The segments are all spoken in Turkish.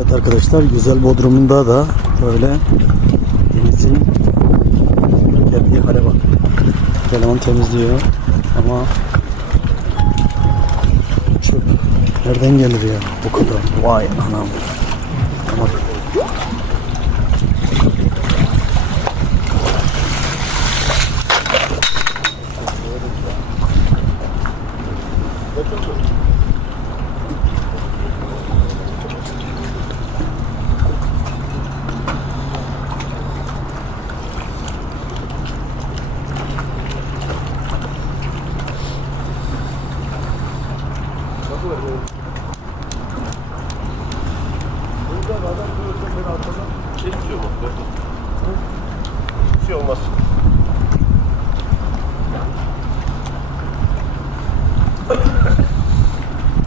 Evet arkadaşlar güzel Bodrum'unda da böyle denizin geldiği hale bak. Eleman temizliyor ama çöp nereden gelir ya bu kadar? Vay anam. Ama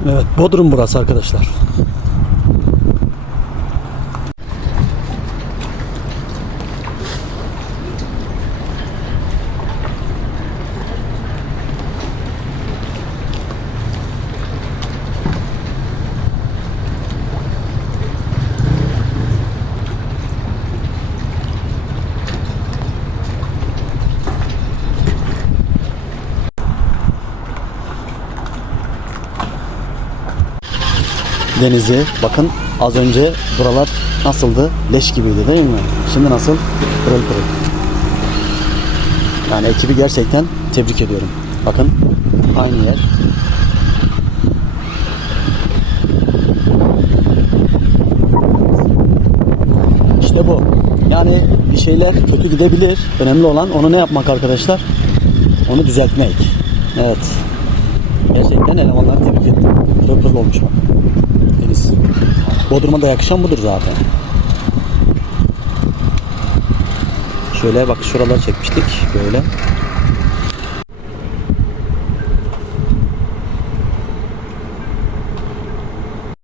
Evet Bodrum burası arkadaşlar. Denizi. Bakın az önce buralar nasıldı? Leş gibiydi değil mi? Şimdi nasıl? Pırıl pırıl. Yani ekibi gerçekten tebrik ediyorum. Bakın aynı yer. İşte bu. Yani bir şeyler kötü gidebilir. Önemli olan onu ne yapmak arkadaşlar? Onu düzeltmek. Evet. Gerçekten elemanları tebrik ettim. Pırıl pırıl olmuş bak. Deniz. Bodrum'a da yakışan budur zaten. Şöyle bak şuralar çekmiştik böyle.